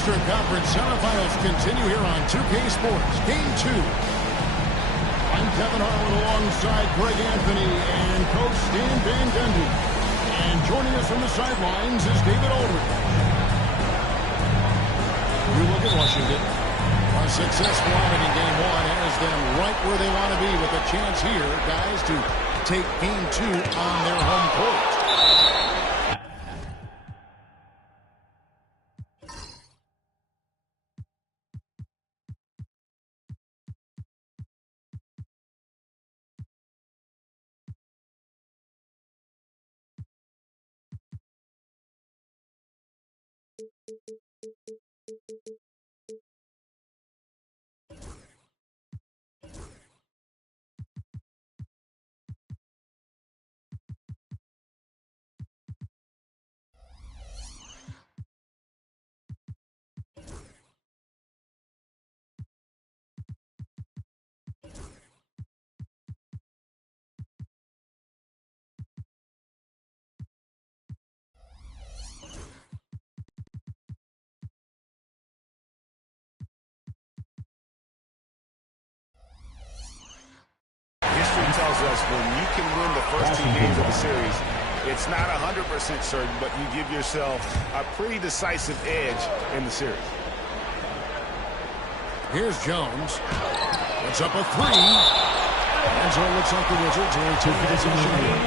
Eastern Conference semifinals continue here on 2K Sports. Game 2. I'm Kevin Harlan alongside Greg Anthony and Coach Stan Van Gundy. And joining us from the sidelines is David Aldridge. We look at Washington. A successful outing in Game 1 has them right where they want to be with a chance here, guys, to take Game 2 on their home court. Tells us when you can win the first 2 games of the series, it's not 100% certain, but you give yourself a pretty decisive edge in the series. Here's Jones. Puts up a 3. And so it looks like the Wizards are in 2 position here.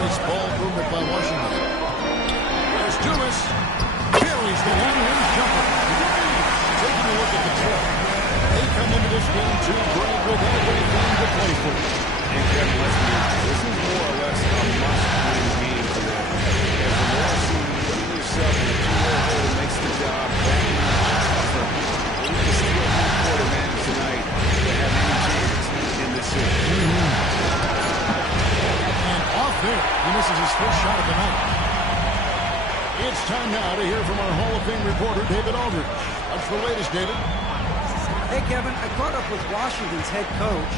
Nice ball movement by Washington. Dumas carries the one-hand jumper. Taking a look at the trip. They come into this game too, Greg, with everything to play for. And Kevin, let's be honest, this is more or less a must-win game for them. As the more seed, putting yourself in a 2-0 hole makes the job that much tougher. You need to steal home court advantage tonight to have any chance in this series. And off there, he misses his first shot of the night. It's time now to hear from our Hall of Fame reporter, David Aldridge. What's the latest, David? Hey, Kevin, I caught up with Washington's head coach.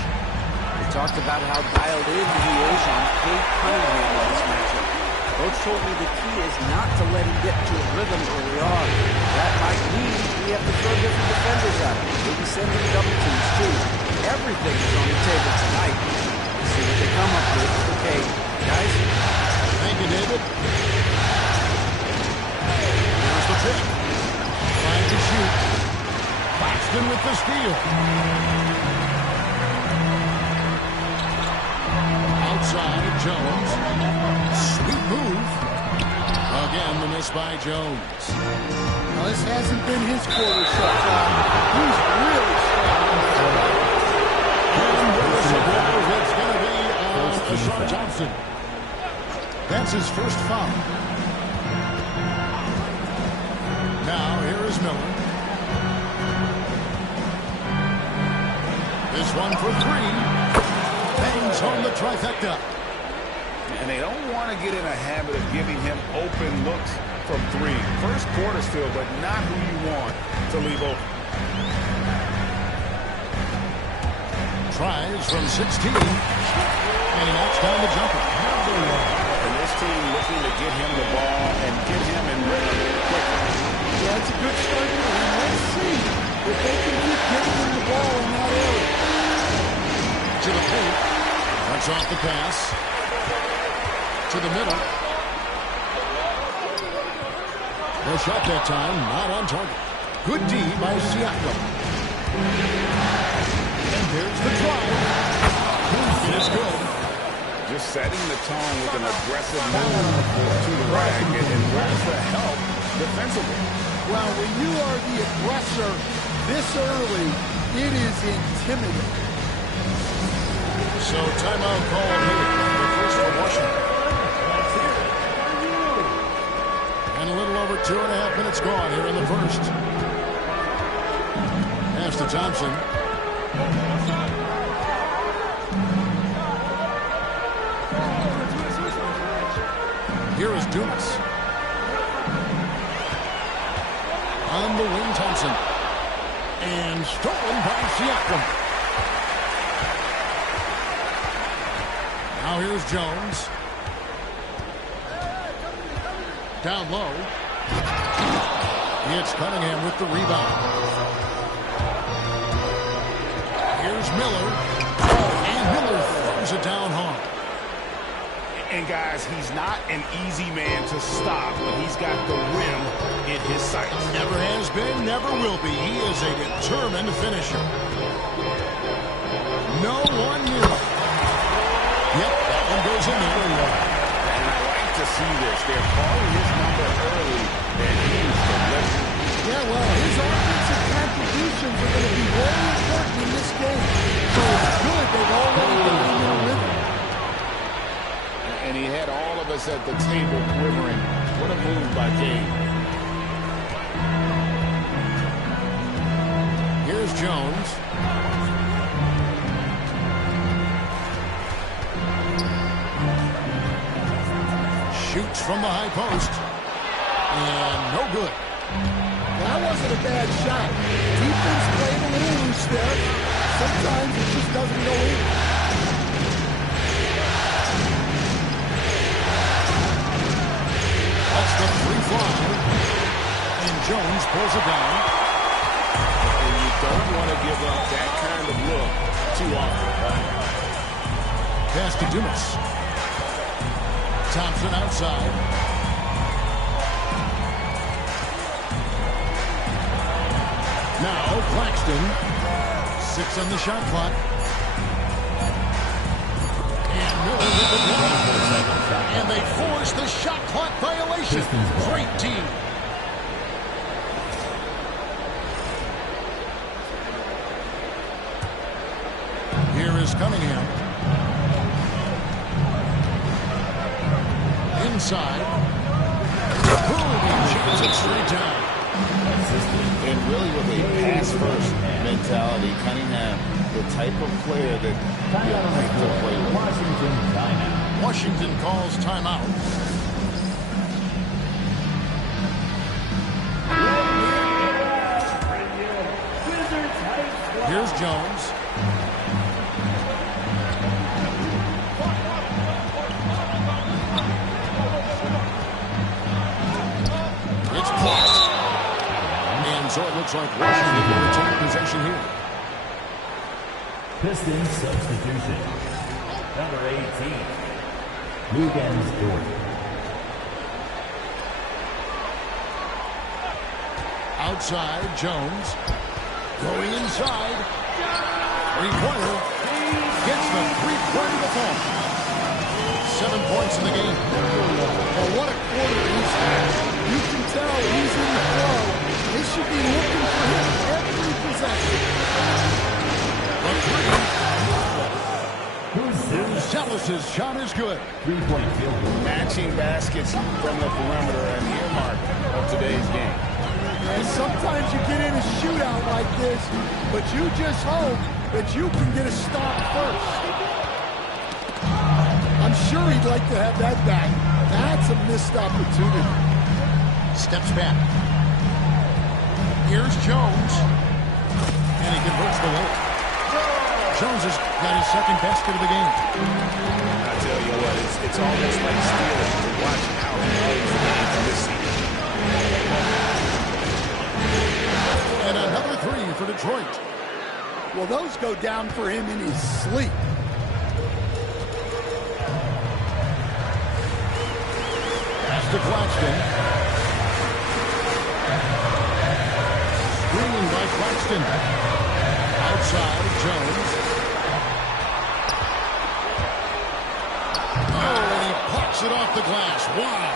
We talked about how dialed in he is on Cade Cunningham in this matchup. Coach told me the key is not to let him get into a rhythm early on. That might mean we have to throw different defenders at him. Maybe send him double teams, too. Everything is on the table tonight. Let's see what they come up with for Cade. Guys? Thank you, David. The pick. Trying to shoot. Claxton with the steal. Outside, Jones. Sweet move. Again, the miss by Jones. Now, this hasn't been his quarter so far. He's really strong. And with the ball, it's going to be Ashar Thompson. That's his first foul. Now, here is Miller. This one for 3. Bangs home the trifecta. And they don't want to get in a habit of giving him open looks from 3. First quarter still, but not who you want to leave open. Tries from 16. And he knocks down the jumper. And this team looking to get him the ball and get him in rhythm quickly. Yeah, it's a good start to the game. Let's see if they can keep getting him the ball in that area. To the paint. Cuts off the pass. To the middle. No shot that time. Not on target. Good D by Siakam. And there's the drive. It is good. Just setting the tone with an aggressive move to the rack and where's the help defensively. Well, when you are the aggressor this early, it is intimidating. So timeout call here. The first for Washington. And a little over 2.5 minutes gone here in the first. Pass to Thompson. Here is Dumas. On the wing, Thompson. And stolen by Siakam. Now here's Jones. Down low. It's Cunningham with the rebound. Here's Miller. And Miller throws it down hard. And guys, he's not an easy man to stop when he's got the rim in his sights. Never has been, never will be. He is a determined finisher. No one knew. Yep, that one goes in there. And I like to see this. They're calling his number early, and he's the legend. Yeah, well, his offensive contributions are going to be very important in this game. So it's good they've already got him in a rhythm. And he had all of us at the table quivering. What a move by Gabe. Here's Jones. Shoots from the high post. And no good. That wasn't a bad shot. Defense played a little loose there. Sometimes it just doesn't go in. That's the free fly. And Jones pulls it down. And you don't want to give up that kind of look too often. Pass to Dumas. Thompson outside. Now Claxton. 6 on the shot clock. And Miller with the block. And they force the shot clock violation. Great team. Here is Cunningham. Inside. Boom! He chips it straight down. And really with a pass-first mentality, Cunningham, the type of player that you like to play with. Washington timeout. Washington calls timeout. Here's Jones. It's blocked. And so it looks like Washington will retain possession here. Pistons substitution. Number 18. Lugens Jordan. Outside, Jones. Going inside. Three-pointer. Gets the three-pointer to fall. 7 points in the game. Well, what a quarter he's had. You can tell he's in the flow. They should be looking for him every possession. The three. Zellis' shot is good. 3-point field goal. Matching baskets from the perimeter, an earmark of today's game. And sometimes you get in a shootout like this, but you just hope that you can get a stop first. I'm sure he'd like to have that back. That's a missed opportunity. Steps back. Here's Jones. And he converts the low. Jones has got his second basket of the game. I tell you what, it's almost like stealing to watch how he plays the game from this season. And another three for Detroit. Well, those go down for him in his sleep. Pass to Claxton. Screen by Claxton. Outside, Jones. Oh, and he pops it off the glass. Wow.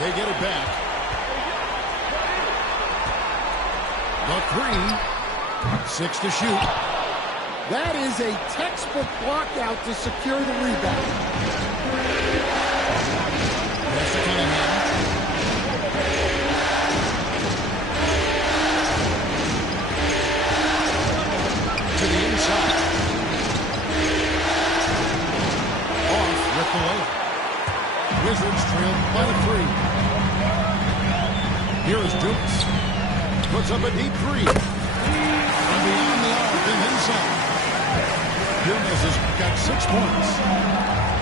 They get it back. The three. 6 to shoot. That is a textbook block out to secure the rebound. Pass to Cunningham. To the inside. Off with the layup. Wizards trail by 3. Here is Dukes. Puts up a deep three. From beyond the arc and inside. Dumas has got 6 points.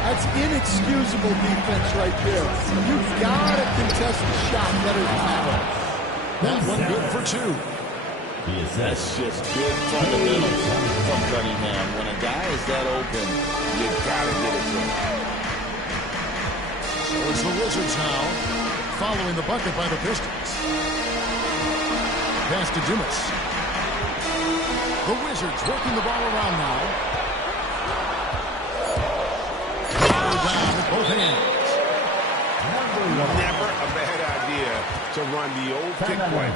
That's inexcusable defense right there. You've got to contest the shot better than that. That one good for 2. That's just good fundamentals from Cunningham. When a guy is that open, you got to get it to him. So it's the Wizards now, following the bucket by the Pistons. Pass to Dumas. The Wizards working the ball around now. Down with both hands. Never a bad idea to run the old kick play.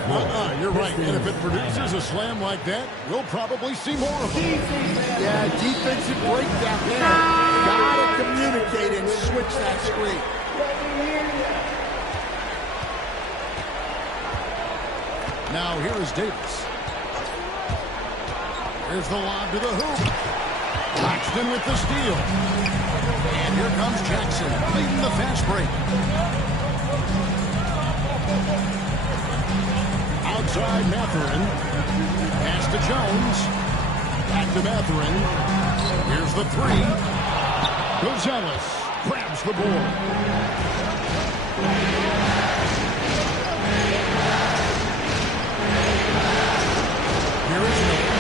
You're right. And if it produces a slam like that, we'll probably see more of them. Yeah, defensive breakdown there. Got to communicate and switch that screen. Now here is Davis. Here's the lob to the hoop. Claxton with the steal. And here comes Jackson leading the fast break. Outside Mathurin. Pass to Jones. Back to Mathurin. Here's the 3. Gonzalez grabs the board. Here is Miller.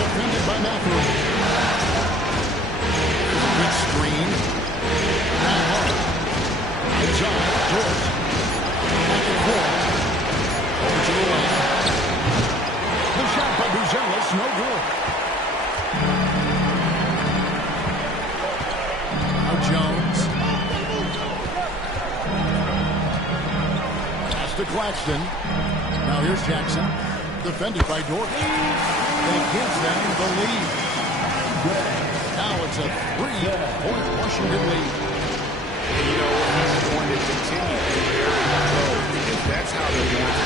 Defended by Mathurin. Good screen. Now Hart. Inside. George. Back and forth. Over to the left. The shot by Buzelis. No good. Now Jones. Pass to Claxton. Now here's Jackson. Defended by Dort. That gives them the lead. Now it's a 3-point Washington lead. And you know what? He's going to continue to carry the load because that's how they're going to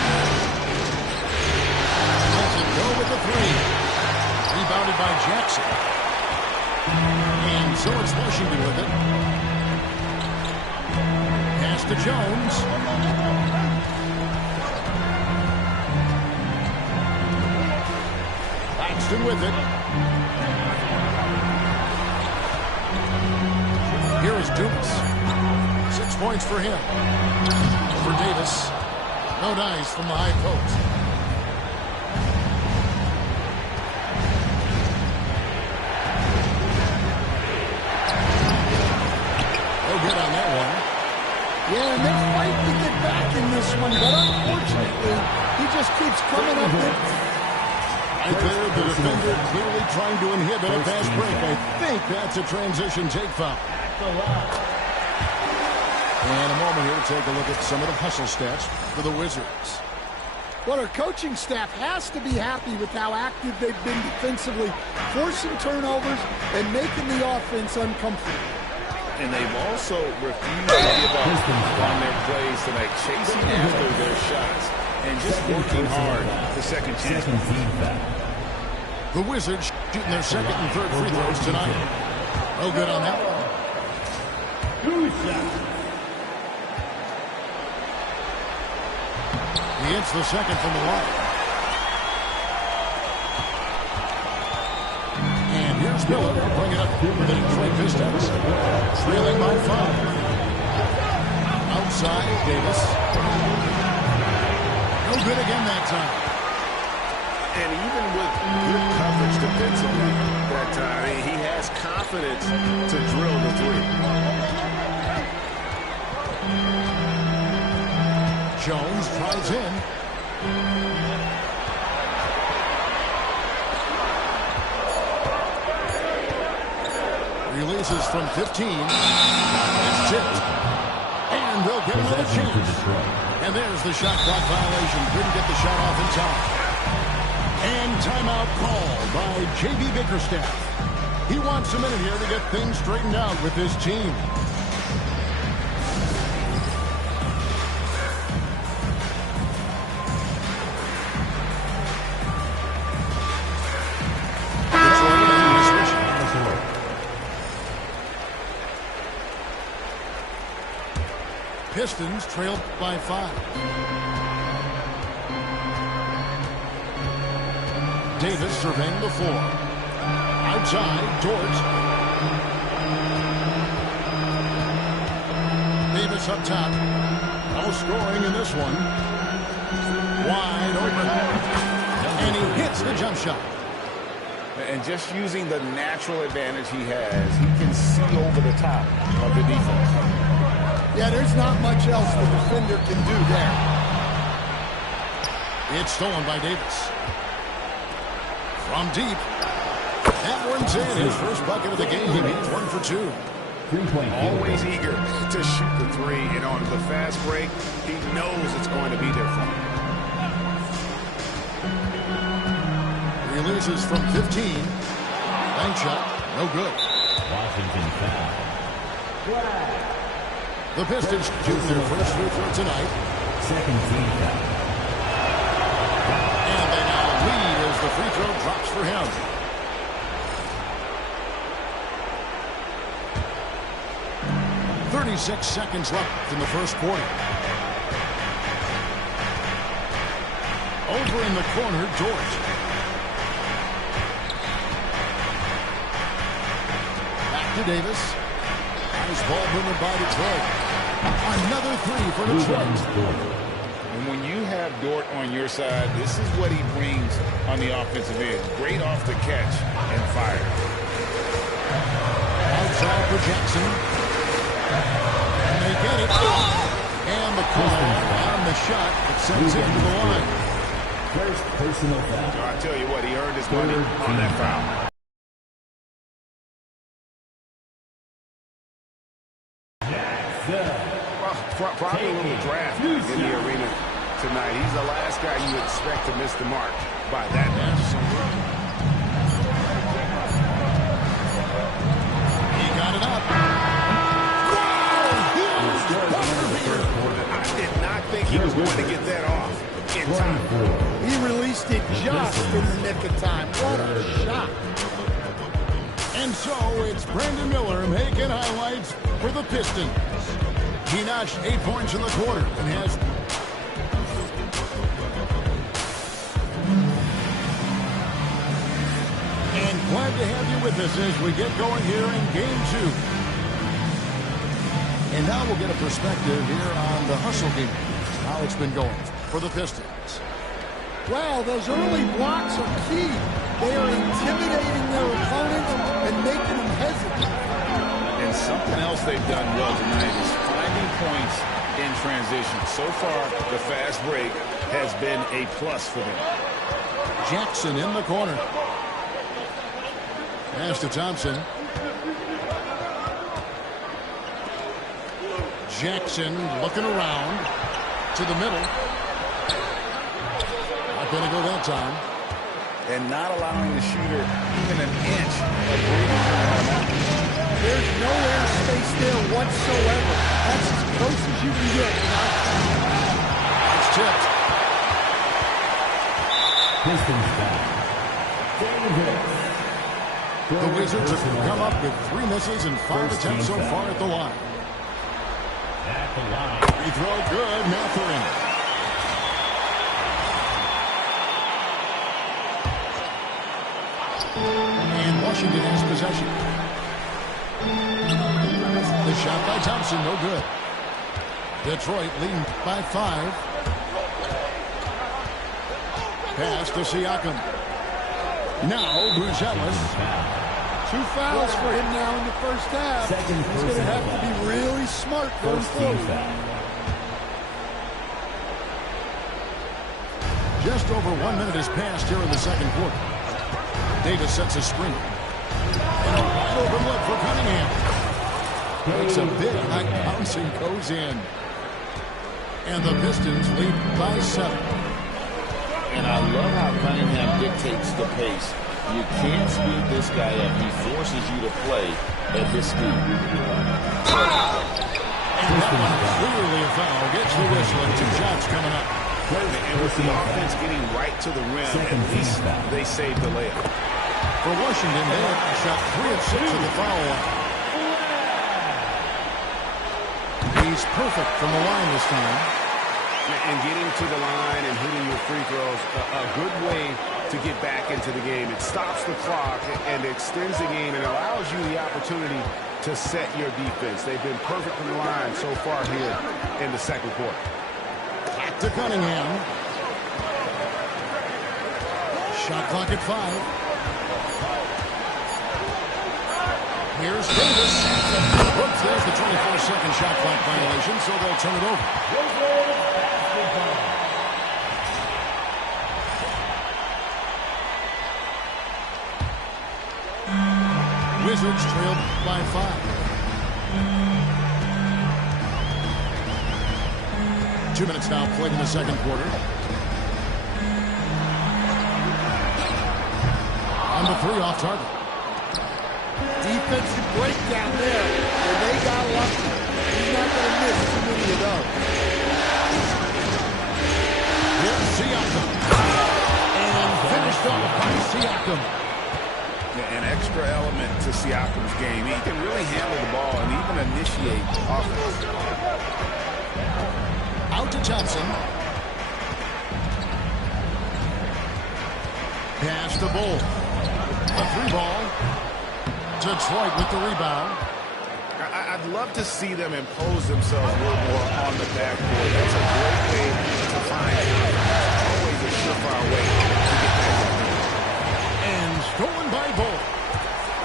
Let's it go with the 3. Rebounded by Jackson. And so it's Washington with it. Pass to Jones. Langston with it. Here is Dumas. 6 points for him. For Davis. No dice from the high post. No good on that one. Yeah, and they're fighting to get back in this one, but unfortunately, he just keeps coming up with... Right there, the defender clearly trying to inhibit a fast break. I think that's a transition take foul. And a moment here to take a look at some of the hustle stats for the Wizards. Well, our coaching staff has to be happy with how active they've been defensively, forcing turnovers and making the offense uncomfortable. And they've also refused to give up on their plays tonight, chasing after their shots and just working hard the second chance. The Wizards shooting their second and third free throws tonight. No good on that one. He hits the second from the line. And here's Miller to bring it up for the Detroit Pistons. Trailing by 5. Outside, Davis. No good again that time. And even with good coverage defensively that time, he has confidence to drill the 3. Jones drives in. Releases from 15. It's tipped. And they'll get another chance. And there's the shot clock violation. Couldn't get the shot off in time. And timeout called by J.B. Bickerstaff. He wants a minute here to get things straightened out with his team. Pistons trailed by 5. Davis surveying the 4. Outside, Dort. Davis up top. No scoring in this one. Wide open. And he hits the jump shot. And just using the natural advantage he has, he can see over the top of the defense. Yeah, there's not much else the defender can do there. It's stolen by Davis. From deep. That one's in. His first bucket of the game. He's 1 for 2. Always eager to shoot the three. And on the fast break, he knows it's going to be there for him. Releases from 15. Bank shot. No good. Washington foul. The Pistons shooting their first free throw tonight. Second team foul. And they now lead as the free throw drops for him. .36 seconds left in the first quarter. Over in the corner, Dort. Back to Davis. Nice ball movement by Detroit. Another three for Detroit. And when you have Dort on your side, this is what he brings on the offensive end. Great off the catch and fire. Outside for Jackson. And they get it. And the call on the shot that sends him to the line. First personal foul. I tell you what, he earned his money on that foul. Probably a little draft in the arena tonight. He's the last guy you expect to miss the mark by that much. He got it up. I did not think he was going to get that off in time. He released it just in the nick of time. What a shot. And so it's Brandon Miller making highlights for the Pistons. He notched 8 points in the quarter and has... And glad to have you with us as we get going here in Game 2. And now we'll get a perspective here on the hustle game, how it's been going for the Pistons. Wow, those early blocks are key. They are intimidating their opponents and making them hesitate. And something else they've done well tonight is finding points in transition. So far, the fast break has been a plus for them. Jackson in the corner. Pass to Thompson. Jackson looking around to the middle. Not going to go that time. And not allowing the shooter even an inch of breathing room on that. There's no air space there whatsoever. That's as close as you can get without foul. It's tipped. Pistons foul. Davis. The Wizards have come up with 3 misses and 5 attempts so far at the line. At the line. Free throw good. Mathurin. And Washington has possession. The shot by Thompson, no good. Detroit leading by 5. Pass to Siakam. Now, Bruzelis. 2 fouls for him now in the first half. He's going to have to be really smart going forward. Just over 1 minute has passed here in the second quarter. Davis sets a screen. And a wide open look for Cunningham. Makes a big high bounce and goes in. And the Pistons lead by 7. And I love how Cunningham dictates the pace. You can't speed this guy up. He forces you to play at his speed. And that one clearly a foul. Gets the whistle and 2 shots coming up. And with the offense getting right to the rim, at least they saved the layup. For Washington, they have shot 3 of 6 at the foul line. He's perfect from the line this time. And getting to the line and hitting your free throws, a good way to get back into the game. It stops the clock and extends the game and allows you the opportunity to set your defense. They've been perfect from the line so far here in the second quarter. Back to Cunningham. Shot clock at 5. Here's Davis. Whoops, there's the 24-second shot clock violation, so they'll turn it over. Wizards trailed by 5. 2 minutes now played in the second quarter. On the 3 off target. Defensive breakdown there, and they got lucky. He's not going to miss too many of those. Here's Siakam. And finished off by Siakam. An extra element to Siakam's game. He can really handle the ball and even initiate offense. Out to Thompson. Pass to Bull. A 3-ball. Detroit with the rebound. I'd love to see them impose themselves a little more on the backboard. That's a great way to find always a surefire way to get back up. And stolen by Bull.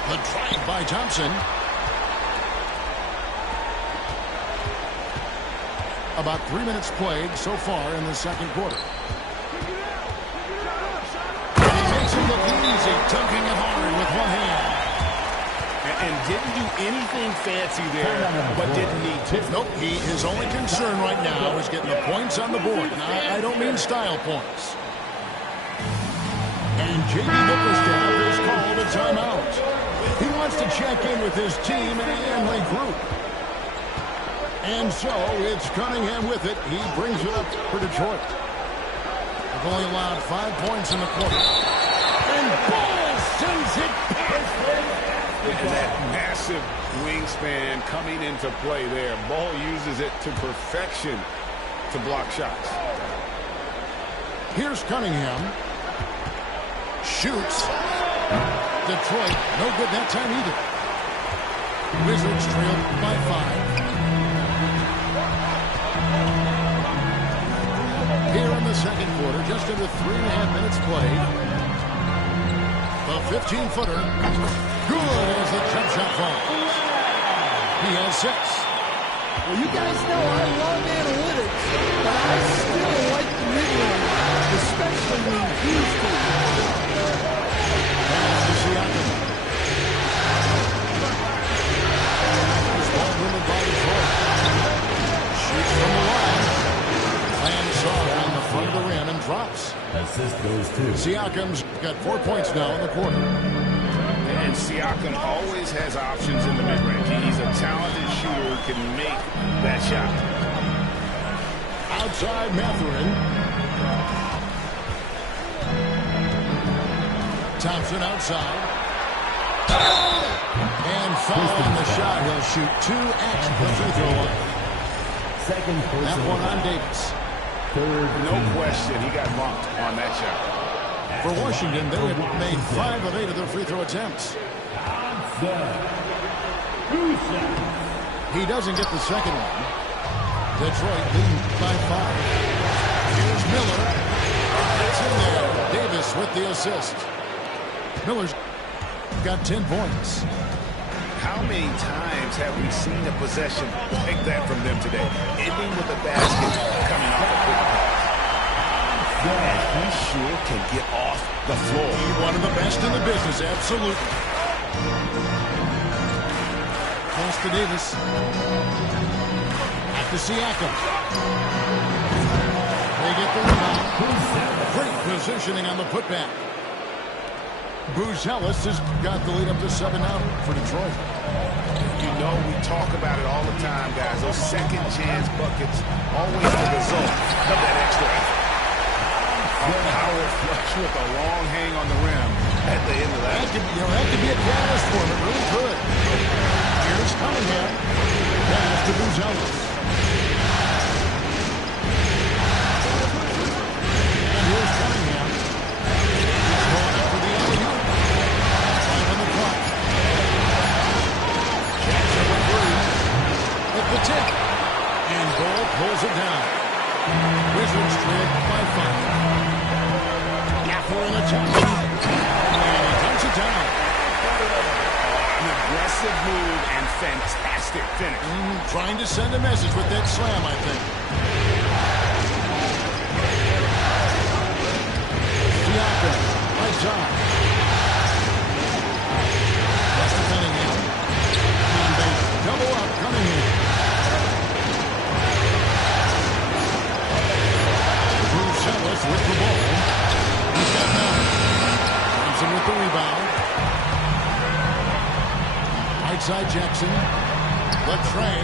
The drive by Thompson. About 3 minutes played so far in the second quarter. And he makes it look easy, dunking it hard with one hand. And didn't do anything fancy there, but didn't need to. Nope, his only concern right now is getting the points on the board. And I don't mean style points. And J.B. Bickerstaff is called a timeout. He wants to check in with his team and regroup. And so it's Cunningham with it. He brings it up for Detroit. They've only allowed 5 points in the quarter. And Bull sends it past him. And that massive wingspan coming into play there. Ball uses it to perfection to block shots. Here's Cunningham. Shoots. Detroit, no good that time either. Wizards trailed by 5. Here in the second quarter, just under 3.5 minutes played. The 15-footer. Good as the jump shot falls. He has 6. Well, you guys know I love analytics, but I still like the mid-range, especially when used to. Pass to Siakam. This ball driven by Detroit. Shoots from the line. Lands off on the front of the rim and drops. Assist goes to Siakam's got 4 points now in the quarter. And Siakam always has options in the mid-range. He's a talented shooter who can make that shot. Outside Mathurin. Thompson outside. And foul on the shot. He'll shoot 2 at the free throw line. second person. That one on Davis. No question, he got bumped on that shot. For Washington, they had made 5 of 8 of their free throw attempts. He doesn't get the second one. Detroit leading by 5. Here's Miller. It's in there. Davis with the assist. Miller's got 10 points. How many times have we seen a possession like that from them today? Ending with a basket coming off a quick pass. And he sure can get off the floor. One of the best in the business, absolutely. Pass to Davis. Back to Siakam. They get the rebound. Great positioning on the putback. Bruce-Ellis has got the lead up to 7 now for Detroit. You know, we talk about it all the time, guys. Those second chance buckets always the result of that extra effort. A power flush with a long hang on the rim at the end of that. That could be a catalyst for him. It really could. Here's Cunningham. Pass to Bruce-Ellis. And here's Cunningham. Jackson. And he dumps it down. An aggressive move and fantastic finish. Trying to send a message with that slam, I think. Siakam, right side. That's to Cunningham. And they double up Cunningham. Bruce with the ball. He's got none. Thompson with the rebound. Right side Jackson. Latrey.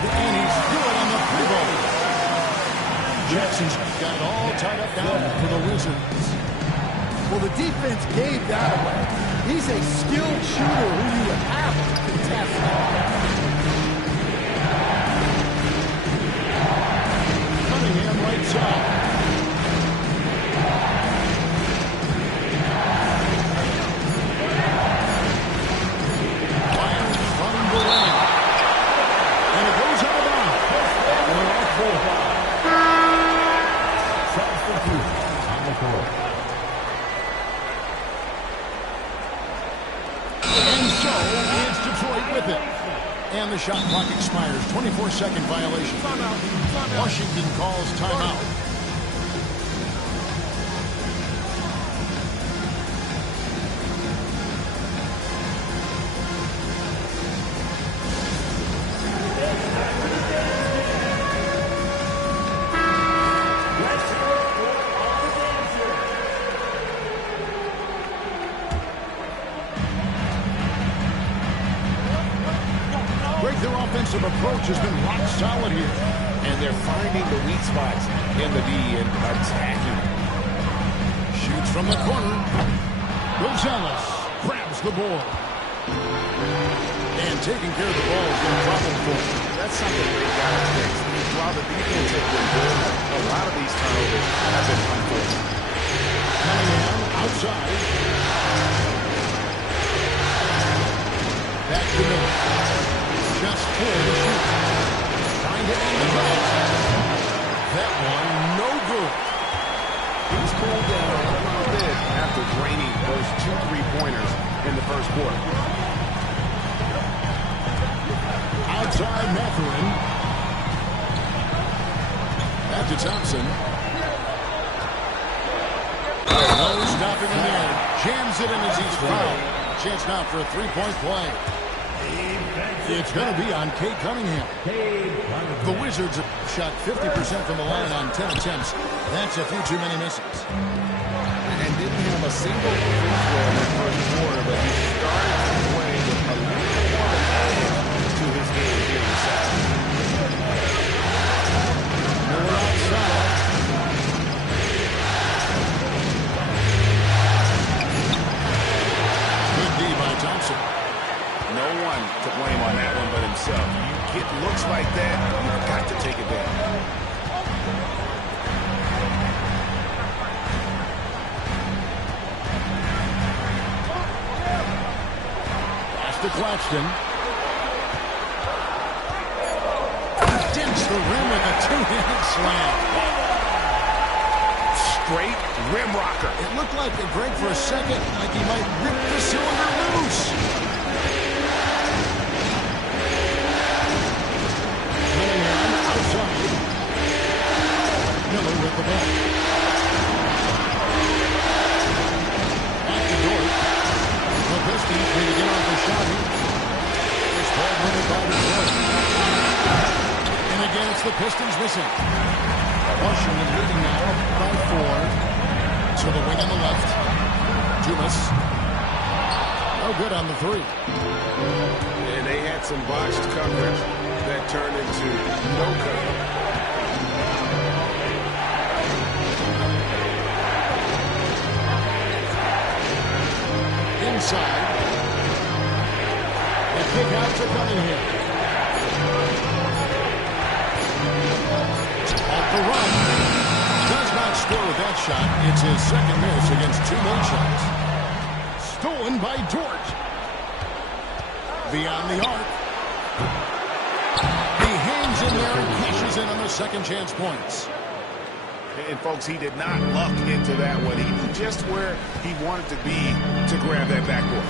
And he's good on the free ball. Jackson's got it all tied up down for the Wizards. Well, the defense gave that away. He's a skilled shooter who you would have to contest. Cunningham right side. And the shot clock expires. 24-second violation. Washington calls timeout. Their offensive approach has been rock solid here. And they're finding the weak spots in the D and attacking. Shoots from the corner. Rosales grabs the ball. And taking care of the ball is going to problem for him. That's something they've got to fix. While the defense has been good, a lot of these turnovers have been unfortunate. Cunningham outside. Back to Miller. Just for the shoot. Trying to end the drive. That one, no good. He's cooled down a little bit after draining those 2 3-pointers in the first quarter. Outside Mathurin. Back to Thompson. No stopping him there. Jams it in as he's fouled. Chance now for a 3-point play. It's going to be on Cade Cunningham. The Wizards have shot 50% from the line on 10 attempts. That's a few too many misses. And didn't have a single free throw in the first quarter, but he started to play with a little more edge to his game here in the second. Miller outside. Good D by Thompson. No one to blame on that one but himself. You get looks like that, you've got to take it down. Pass to Claxton. Dents the rim with a 2-handed slam. Straight rim rocker. It looked like a break for a second, like he might rip the cylinder loose. Miller with the ball. Back to Dort. The Pistons need to get off the shot here. This ball winning by Detroit. And again, it's the Pistons missing. Washington leading now by 4. To the wing on the left. Dumas. No good on the 3. And they had some botched coverage that turned into no coverage. Inside. A kick out to Cunningham. Off the run. Does not score with that shot. It's his second miss against 2 made shots. Stolen by Dort. Beyond the arc. He hangs in there and cashes in on the second chance points. And, folks, he did not luck into that one. He knew just where he wanted to be to grab that backboard.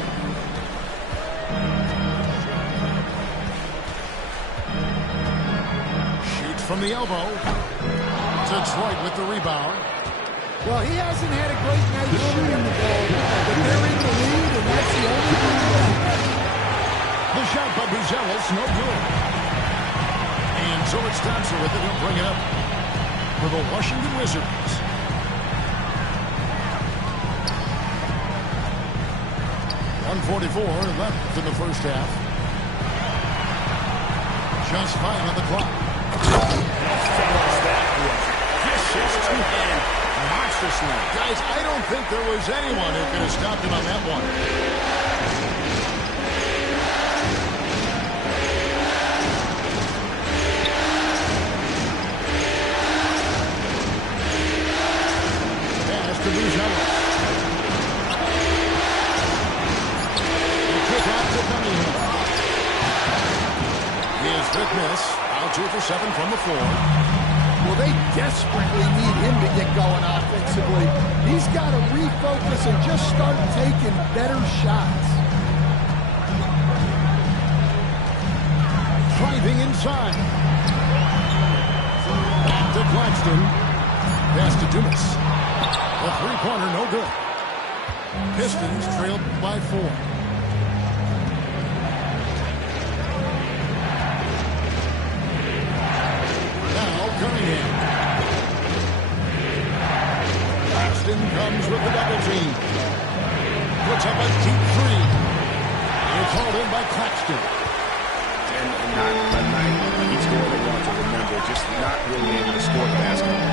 Shoots from the elbow. Detroit with the rebound. Well, he hasn't had a great night shooting the ball, but they're in the lead, and that's the only thing left. The shot by Buzelis, no good. And so it's Thompson with it. He'll bring it up for the Washington Wizards. .144 left in the first half. Just 5 on the clock. That was vicious two-hand monster slam. Guys, I don't think there was anyone who could have stopped him on that one. Pass to Buzelis. He took out to Cunningham. He is with miss. Out 2 for 7 from the floor. Well, they desperately need him to get going offensively. He's got to refocus and just start taking better shots. Driving inside. Back to Claxton. Pass to Dumas. The three-pointer, no good. Pistons trailed by 4. Cunningham. Claxton comes with the double team. Puts up a deep three. It's hauled in by Claxton. And not a night he's going to want to remember, just not really able to score the basketball.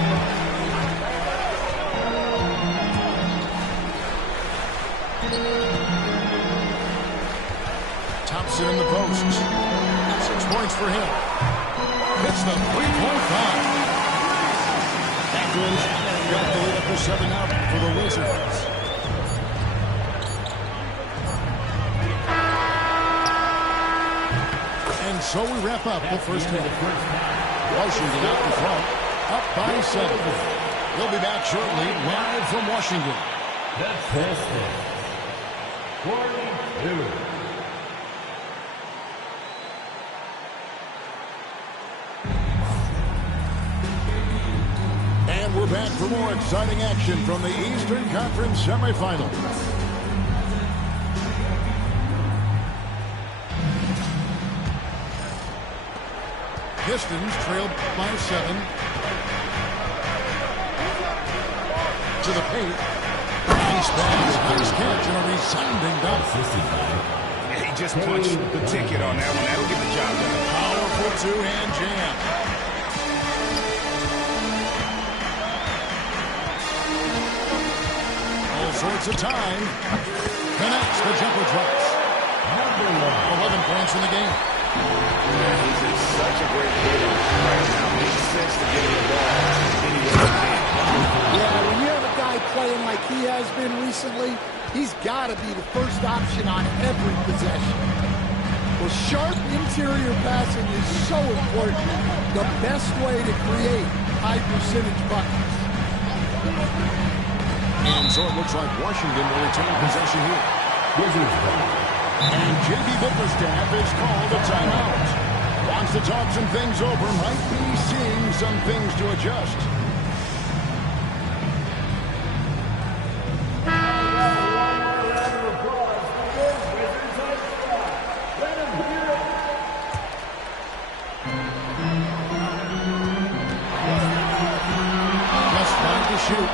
Thompson in the post. 6 points for him. Hits the three-point foul. Ackland got the lead up to 7 out for the Wizards. And so we wrap up the first half. Washington out in front, up by 7. We'll be back shortly, live from Washington. The Pistons. 42. And we're back for more exciting action from the Eastern Conference semifinals. Pistons trailed by 7. To the paint. Nice pass, nice catch, and a resounding dunk. Yeah, he just punched the ticket on that one. That'll get the job done. Powerful two-hand jam. All sorts of time. Connects, the jumper drops. 11 points in the game. Yeah, he's in such a great rhythm right now. Makes sense to get him the ball anywhere he can. Yeah, when you have a guy playing like he has been recently, he's got to be the first option on every possession. Well, sharp interior passing is so important. The best way to create high-percentage buckets. And so it looks like Washington will retain possession here. And J.B. Bickerstaff has called a timeout. Wants to talk some things over. Might be seeing some things to adjust. Just trying to shoot.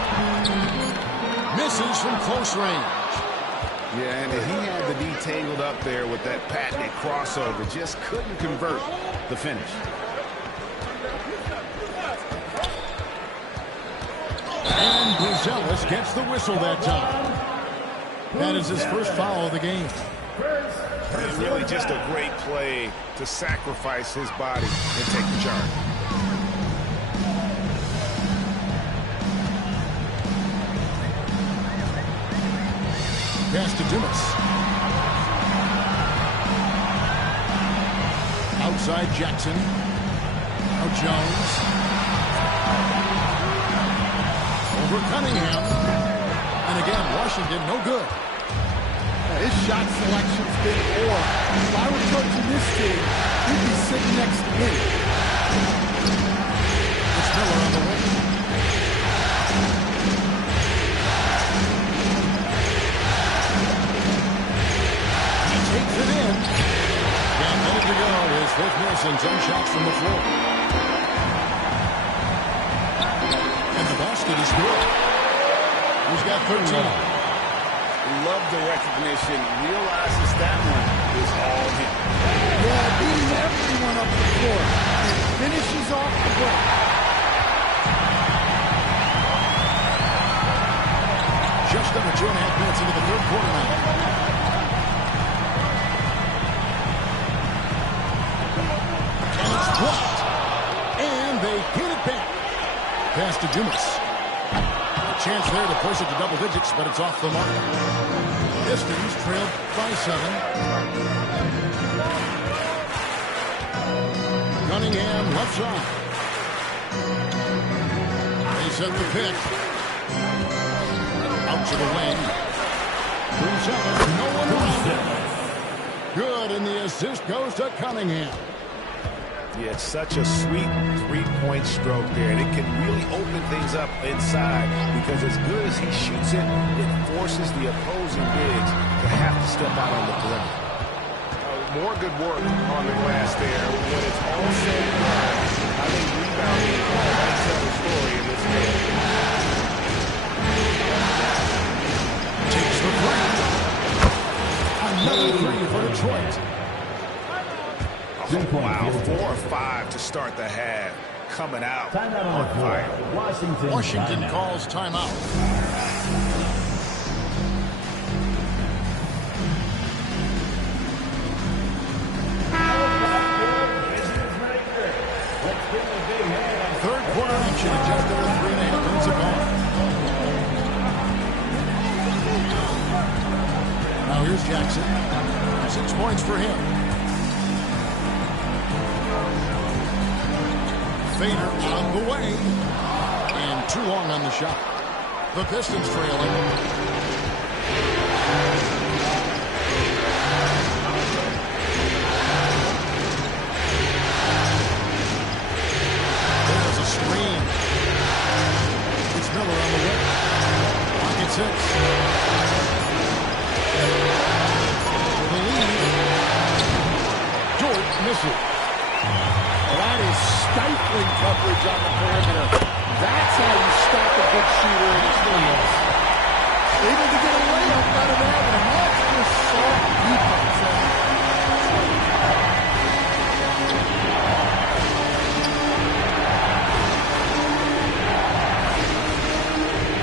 Misses from close range. Yeah, and he had to be tangled up there with that patented crossover. Just couldn't convert the finish. And Buzelis gets the whistle that time. That is his first foul of the game. And really just a great play to sacrifice his body and take the charge. Pass to Dumas. Outside Jackson. Now Jones. for Cunningham. And again, Washington no good. His shot selection's been poor. If I were coaching this team, he'd be sitting next to me. It's Miller on the wing. He takes it in. 10 minutes to go. His fifth miss and 10 shots from the floor. And the basket is good. He's got 13. Love the recognition. Realizes that one is all him. Yeah, beating everyone up the court. And finishes off the break. Just under 2.5 minutes into the third quarter now. And it's blocked. And they get it back. Pass to Dumas. A chance there to push it to double digits, but it's off the mark. Pistons trailed by 7. Cunningham left side. They set the pick. Out to the wing. No one around. Good, and the assist goes to Cunningham. Yeah, it's such a sweet three-point stroke there, and it can really open things up inside because as good as he shoots it, it forces the opposing bigs to have to step out on the perimeter. More good work on the glass there. When it's all said and done, I think rebounding might tell the story in this game. Takes the three. Another three for Detroit. Wow, 4 or 5 to start the half. Coming out Timeout on the fire. floor. Washington timeout. calls timeout. Third quarter action in just under 3.5 minutes of gone. Now here's Jackson. 6 points for him. Fader on the way. And too long on the shot. The Pistons trailing. There's a screen. It's Miller on the way. Pocket 6. For the lead. George misses. That is stifling coverage on the perimeter. That's how you stop a good shooter in his hands. Able to get a layup out of that one. That's just soft defense.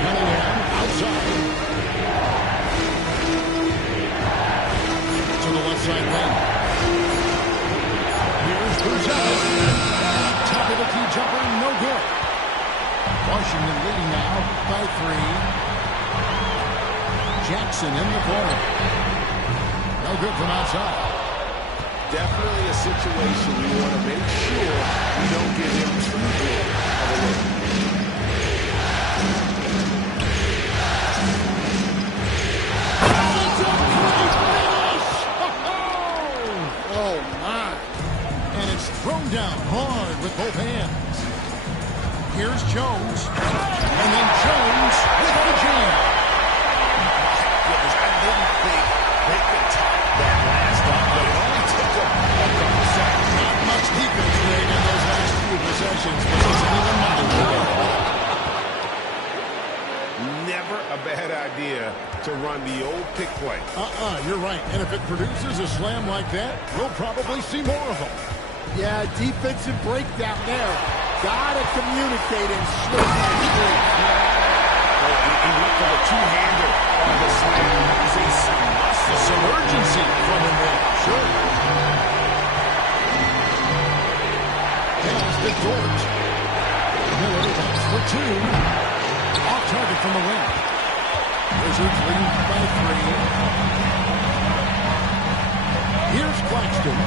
Cunningham outside. To the left side lane. Here's Bouzel. Top of the key jumper, no good. Washington leading now by 3. Jackson in the corner. No good from outside. Definitely a situation you want to make sure you don't give him too good of a look. Oh, my. And it's thrown down hard with both hands. Here's Jones. And then Jones with the jam. I didn't think they could top that last one, but it only took a couple seconds. Not much defense made in those last few possessions, but doesn't even matter. Never a bad idea to run the old pick play. You're right. And if it produces a slam like that, we'll probably see more of them. Yeah, defensive breakdown there. Gotta communicate and slip that screen. He went for the two-hander on the slam. Some urgency from him there. Sure. Pass to Dort. Miller takes for 2. Off target from the wing. Wizards lead by 3. Here's Claxton.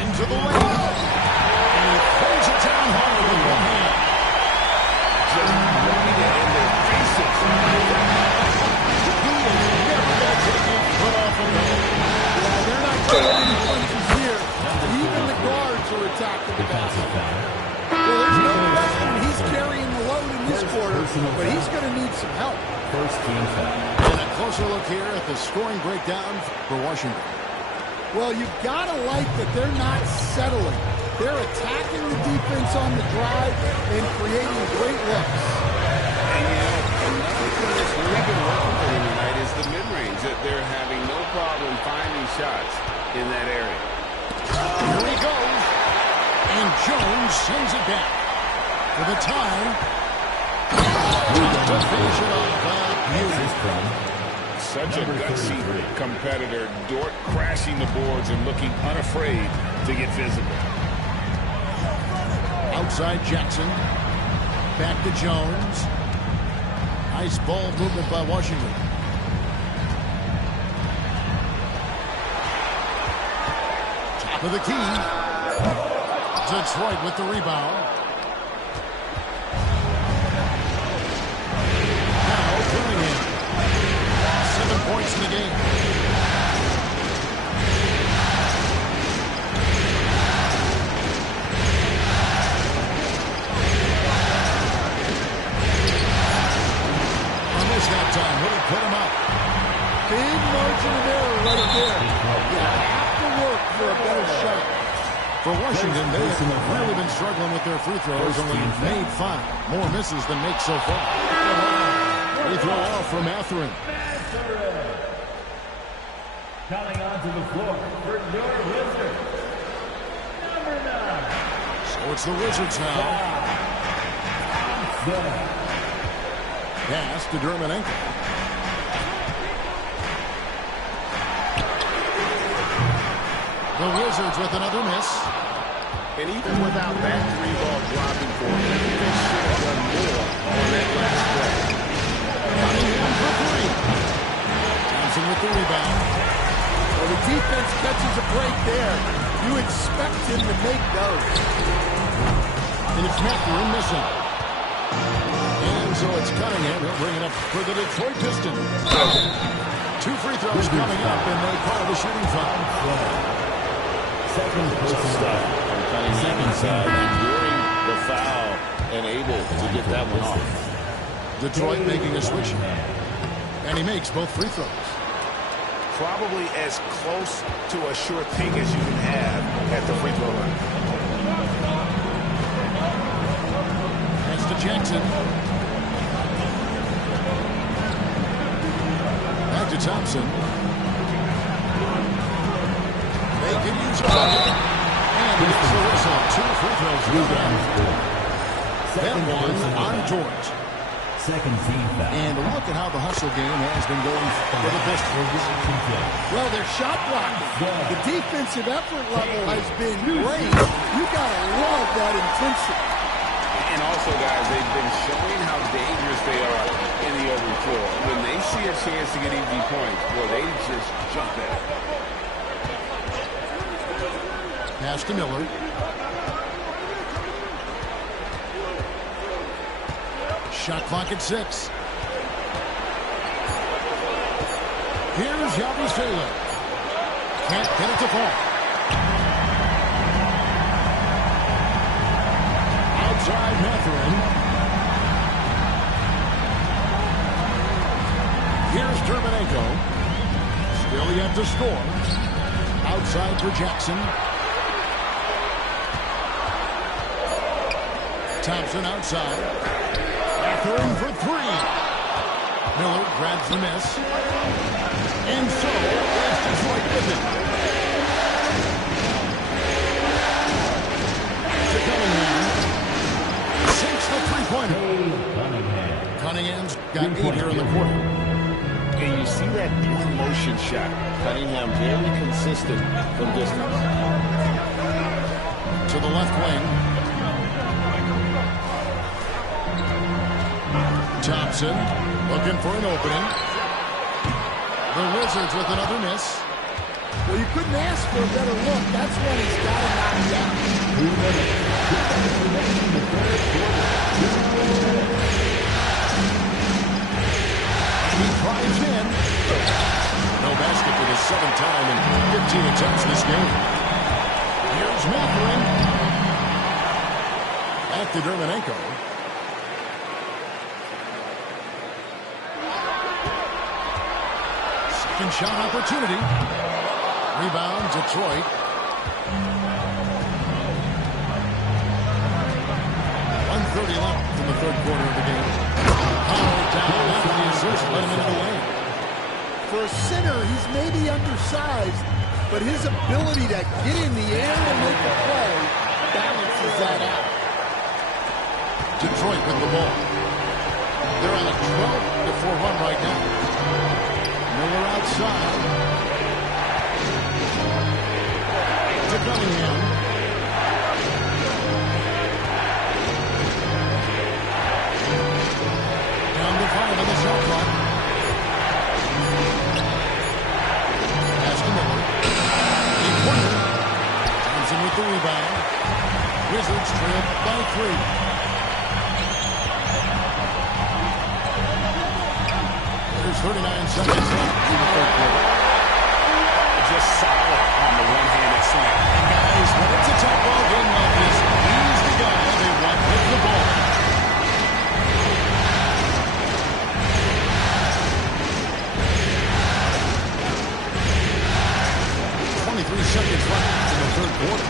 Into attacking the Defensive basket. foul. Well, there's no question he's carrying the load in this quarter, but he's going to need some help. First team foul. And a closer look here at the scoring breakdown for Washington. Well, you've got to like that they're not settling. They're attacking the defense on the drive and creating great looks. And, you know, another thing that's really been working for them tonight is the mid-range. That they're having no problem finding shots in that area. Here he goes. And Jones sends it back. For the tie. To finish it off. Such a gutsy competitor. Dort crashing the boards and looking unafraid to get physical. Outside Jackson. Back to Jones. Nice ball movement by Washington. Top of the key. Detroit with the rebound. Now Cunningham. 7 points in the game. Almost that time. Would have put him up. Big margin of error right there. You have to work for a better shot. For Washington, they have really been struggling with their free throws, only made 5. More misses than makes so far. Free throw off from Mathurin. Coming onto the floor for your Wizards. Number 9. So it's the Wizards now. Pass to Dermanenko. The Wizards with another miss. And even without that 3-ball dropping for them, they should have done more on that last play. Cunningham for 3. Thompson with the rebound. Well, the defense catches a break there. You expect him to make those. And it's Mathurin missing. And so it's Cunningham. He'll bring it up for the Detroit Pistons. 2 free throws coming up, and they call the shooting foul. Second Stuff on Cunningham's side, enduring the foul and able to get that one off. Detroit making a switch. And he makes both free throws. Probably as close to a sure thing as you can have at the free throw line. That's to Jackson. Back to Thompson. They can use a bucket. And he gets the whistle. 2 free throws. That one on George. Second team foul. And look at how the hustle game has been going for the Pistons. Well, they're shot blocking. The defensive effort level has been great. You got to love that intensity. And also, guys, they've been showing how dangerous they are in the open floor. When they see a chance to get easy points, well, they just jump at it. Pass to Miller. Shot clock at 6. Here's Yabusele. Can't get it to fall. Outside Mathurin. Here's Dermanenko. Still yet to score. Outside for Jackson. Thompson outside. Mathurin for 3. Miller grabs the miss. And so, it's Detroit with it. To Cunningham. Sinks the three-pointer. Cunningham's got 8 here in the quarter. And you see that one-motion shot. Cunningham very consistent from distance. To the left wing. Thompson looking for an opening. The Wizards with another miss. Well, you couldn't ask for a better look. That's when he's got to knock down. He drives in. No basket for the 7th time in 15 attempts this game. Here's Mathurin. to Dermanenko. Second shot opportunity. Rebound, Detroit. 1:30 left in the third quarter of the game. Power down after the assist, let him into the lane. For a center, he's maybe undersized, but his ability to get in the air and make a play balances that out. Detroit with the ball. They're on a 12-4 run right now. Miller outside. To Cunningham. Down to 5 on the shot clock. Pass to Miller. In corner. Thompson with the rebound. Wizards trail by 3. There's 39 seconds left in the third quarter. Just solid on the one-handed slam. And guys, when it's a tough ball game like this, he's the guy they want with the ball. 23 seconds left in the third quarter.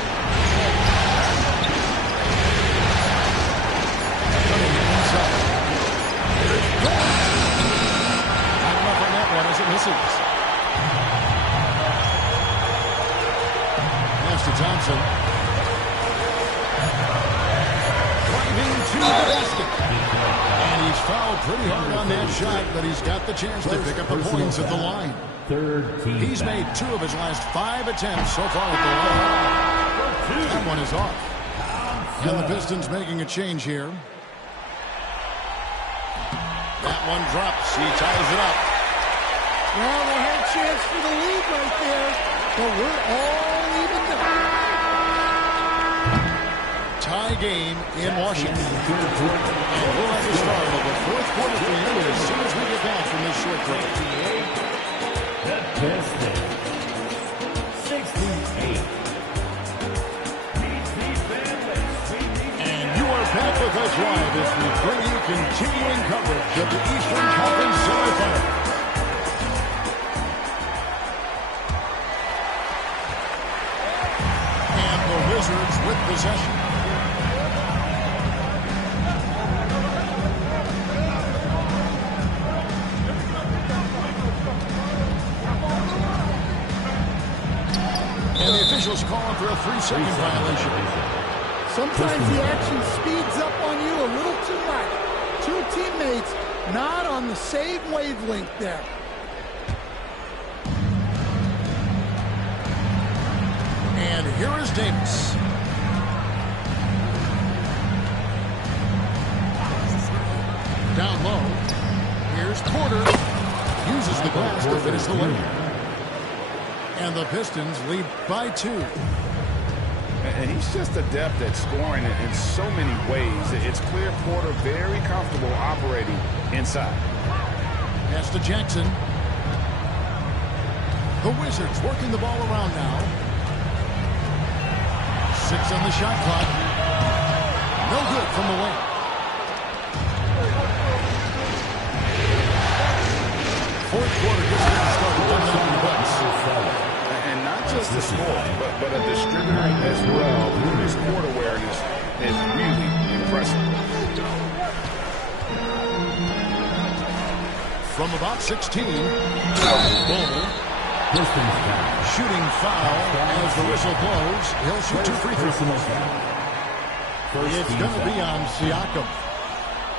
Cunningham inside. There's Gold. Not enough on that one as it misses. Pass to Thompson. Driving to the basket. And he's fouled pretty hard on that shot, but he's got the chance to pick up the points at the line. He's made 2 of his last 5 attempts so far at the line. That one is off. And the Pistons making a change here. That one drops. He ties it up. Well, they had a chance for the lead right there, but we're all even there. Tie game in Washington. And we'll have the start of the fourth quarter for you as soon as we get back from this short break. The Pistons, 68. And you are back with us live as we bring you continuing coverage of the Eastern Conference semifinals. And the Wizards with possession. And the officials calling for a 3-second violation. Sometimes the action speeds up on you a little too much. 2 teammates not on the same wavelength there. And here is Davis. Down low. Here's Porter. Uses the glass to finish the lane. And the Pistons lead by 2. And he's just adept at scoring in so many ways. It's clear Porter very comfortable operating inside. Pass to Jackson. The Wizards working the ball around now. 6 on the shot clock. No good from the wing. Fourth quarter just getting started. 1-0 Bucks. And not just a scorer, but a distributor as well. His court awareness is really impressive. From about 16, Bull. Shooting foul as the whistle blows. He'll shoot 2 free throws. It's going to be on Siakam.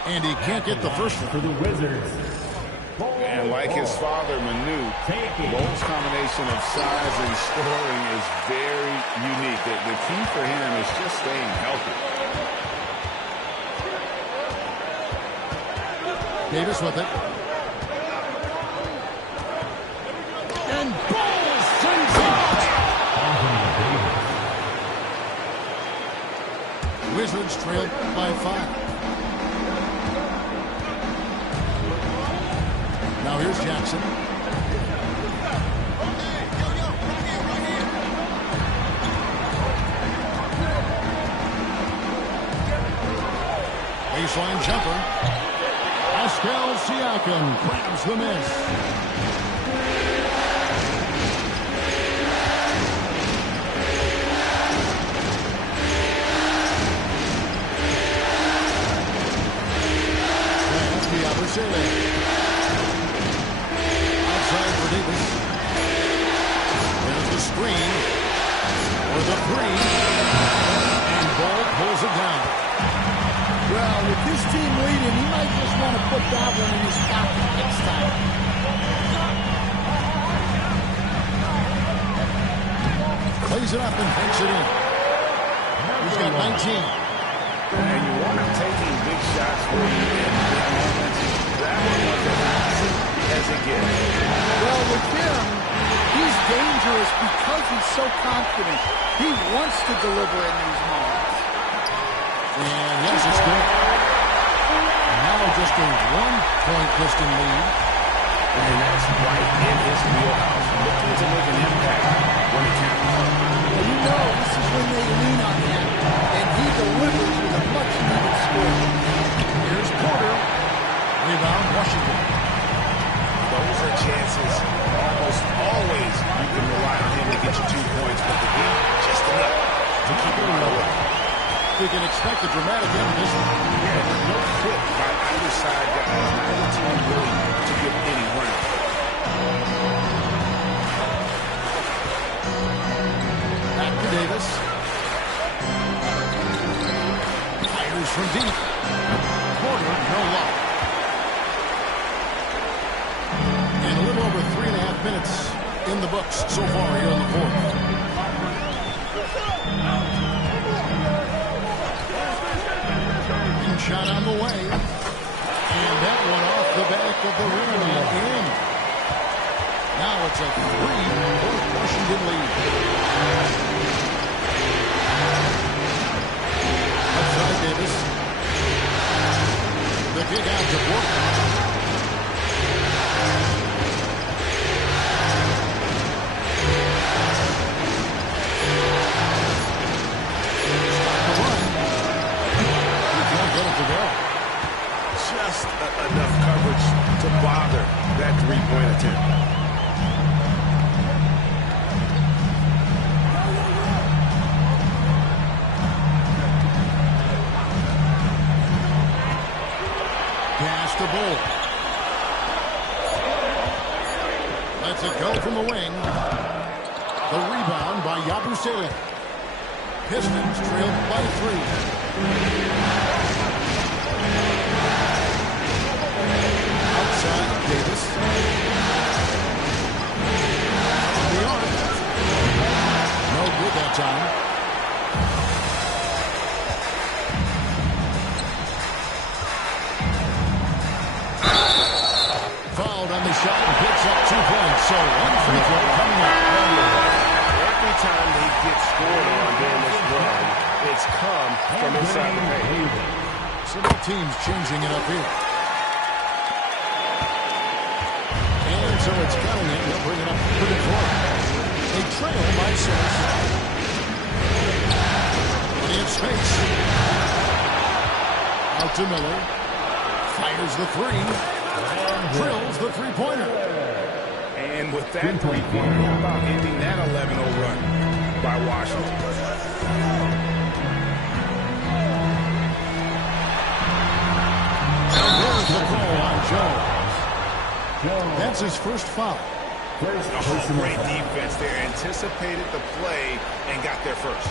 And he can't get the first one. For the Wizards. And like his father, Manu, Bull's combination of size and scoring is very unique. The key for him is just staying healthy. Davis with it. And Bull sends it! Wizards trailed by 5. Now here's Jackson. Baseline jumper. Pascal Siakam grabs the miss. That's the Abusele. Outside for Davis. There's the screen. For the three. And Ball pulls it down. Well, with this team leading, he might just want to put that one in his pocket next time. Plays it up and takes it in. He's got 19. And you want him taking big shots for you in big moments. That one was as easy as it gets. Well, with him, he's dangerous because he's so confident. He wants to deliver in these moments. And yes, it's good. Now just a one-point Piston lead. And that's right in his wheelhouse. Looking to make an impact when it counts. Well, you know, this is when they lean on him, and he delivers with a much-needed score. Here's Porter. Rebound, Washington. Those are chances. Almost always you can rely on him to get you 2 points, but the game just enough to keep it going. We can expect a dramatic end to this one. Yeah, no quit by either side, guys. Neither team willing to give any run. Back to Davis. Fires from deep. Porter, no luck. And a little over 3.5 minutes in the books so far here in the fourth. Shot on the way. And that one off the back of the rim and in. Now it's a 3-point Washington lead. Outside Davis. The kick out to Porter. Just enough coverage to bother that three-point attempt. Pass to Bull. Lets it go from the wing. The rebound by Yabusele. Pistons trailed by 3. Outside Davis. The arc. No good that time. Fouled on the shot and picks up 2 points. So one free throw coming up. Every time they get scored on during this run, it's come from inside the paint. So the team's changing it up here. And so it's Cunningham. He'll bring it up pretty far. They trail by 6. Plenty of space. Out to Miller. Fires the 3. Drills the three-pointer. And with that three-pointer, how about ending that 11-0 run by Washington? And there's the call on Jones. That's his first foul. Oh, great defense there. Anticipated the play and got there first.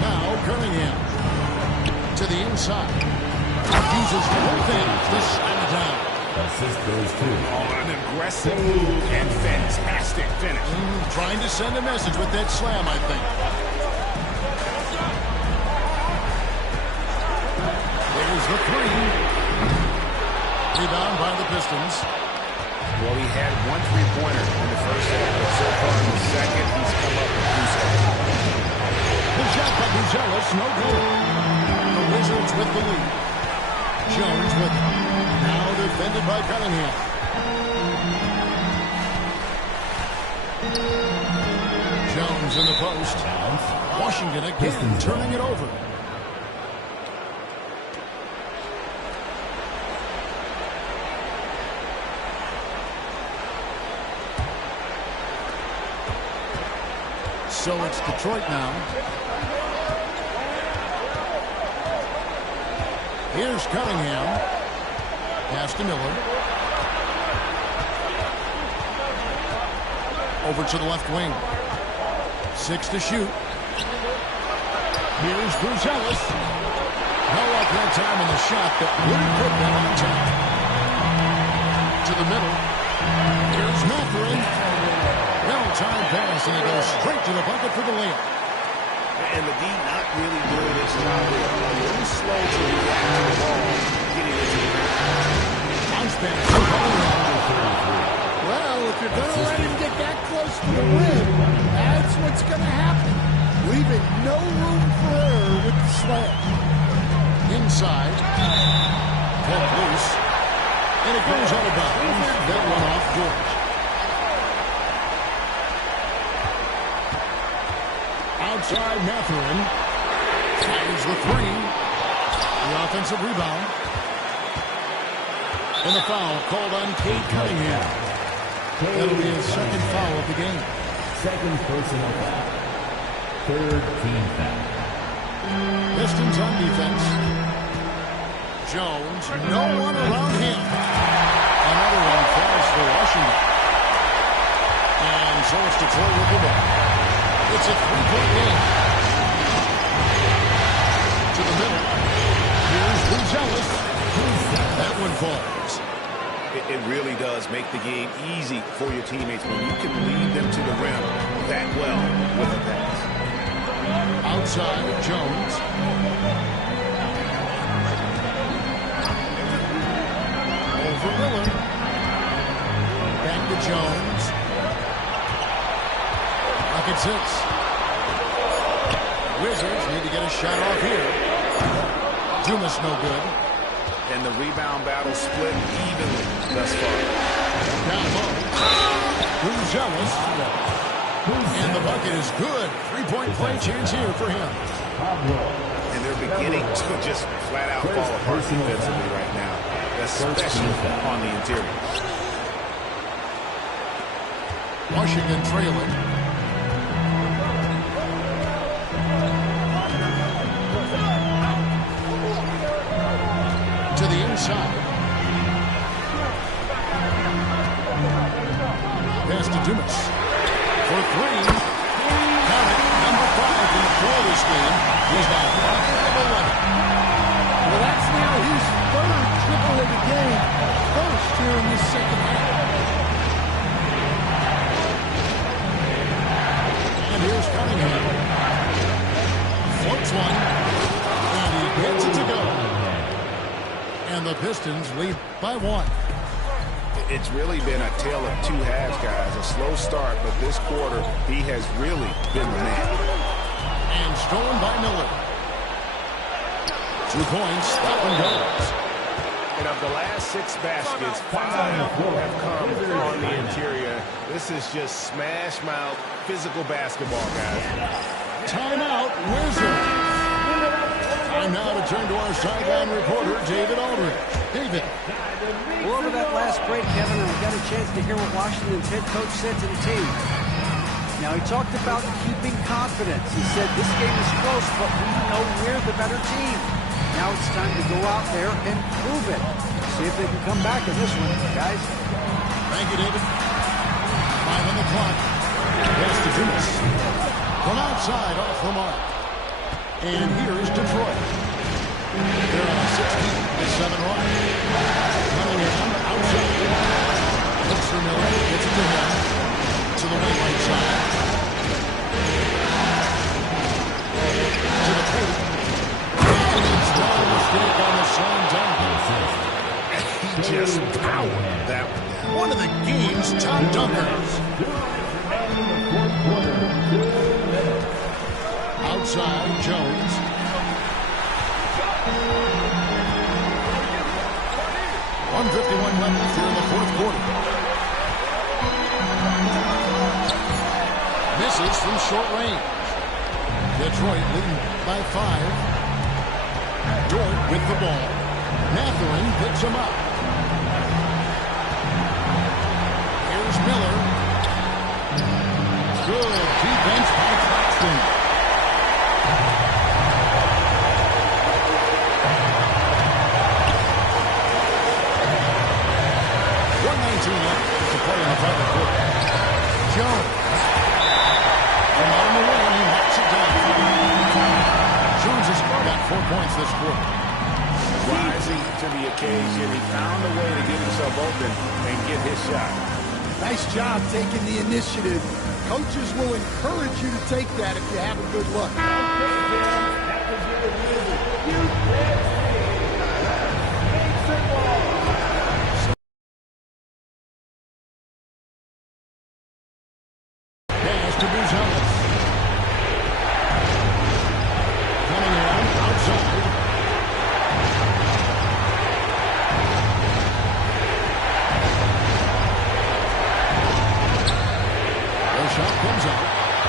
Now Cunningham to the inside. Uses both ends to slam it down. Assist goes to. Oh, an aggressive move and fantastic finish. Trying to send a message with that slam, I think. There's the 3. Rebound by the Pistons. Well, he had 1 three-pointer in the first half, but so far in the second, he's come up with 2 seconds. The shot by Buzelis, no good. The Wizards with the lead. Jones with it. Now defended by Cunningham. Jones in the post. Washington again turning it over. So it's Detroit now. Here's Cunningham. Pass to Miller. Over to the left wing. 6 to shoot. Here's Bruce Ellis. No luck that time in the shot that wouldn't put them on top. To the middle. Here's Mathurin. Well-timed pass, and he goes straight to the bucket for the layup. And the D not really doing its job here. A little slow to react to the ball getting into the rim. Bounce pass. Well, if you're going to let him get that close to the rim, that's what's going to happen. Leaving no room for error with the slam. Inside. Pulled loose. And it goes out of bounds. That one off George. Outside Mathurin. Fires the three. The offensive rebound. And the foul called on Cade Cunningham. That'll be his second foul of the game. Second personal foul. Third team foul. Pistons on defense. Jones, no one around him. Another one falls for Washington. And so it's Detroit with the ball. It's a three-point game. To the middle. Here's Bruce Ellis. That one falls. It really does make the game easy for your teammates when you can lead them to the rim that well with a pass. Outside, Jones. Over Miller. Back to Jones. Pocket 6. Wizards need to get a shot off here. Dumas no good. And the rebound battle split evenly thus far. Down low. Bruce Ellis. And the bucket is good. Three-point play chance here for him. And they're beginning to just flat out fall apart defensively right now, especially on the interior. Washington trailing. To the inside. Pass to Dumas. For three. Count it. Number 5 in the floor this game. He's now 5 of 11. Well, that's now his third triple of the game. First here in this second half. And here's Cunningham. Floats one. And he gets it to go. And the Pistons lead by 1. It's really been a tale of two halves, guys. A slow start, but this quarter, he has really been the man. And stolen by Miller. 2 points. That one goes. And of the last 6 baskets, 5 have come on the interior. This is just smash mouth physical basketball, guys. Timeout, Wizards. Time now to turn to our sideline reporter, David Aldridge. David. Well, over that last break, Kevin, I got a chance to hear what Washington's head coach said to the team. Now, he talked about keeping confidence. He said this game is close, but we know we're the better team. Now it's time to go out there and prove it. See if they can come back in this one, guys. Thank you, David. 5 on the clock. Pass to Dumas. From outside, off the mark. And here is Detroit. They're on a 16-7 run. Cunningham outside. Looks for Miller. Gets it to him. To the right side. To the paint. And it's no mistake on the slam dunk. He just powered that one. One of the game's top dunkers. Outside, Jones. .151 left here in the fourth quarter. Misses. misses from short range. Detroit leading by 5. Dort with the ball. Mathurin picks him up. Here's Miller. Good defense by Claxton. To play in the final quarter. Jones. From out on the wing, he knocks it down. Jones has got 4 points this quarter. Rising to the occasion, he found a way to get himself open and get his shot. Nice job taking the initiative. Coaches will encourage you to take that if you have a good look.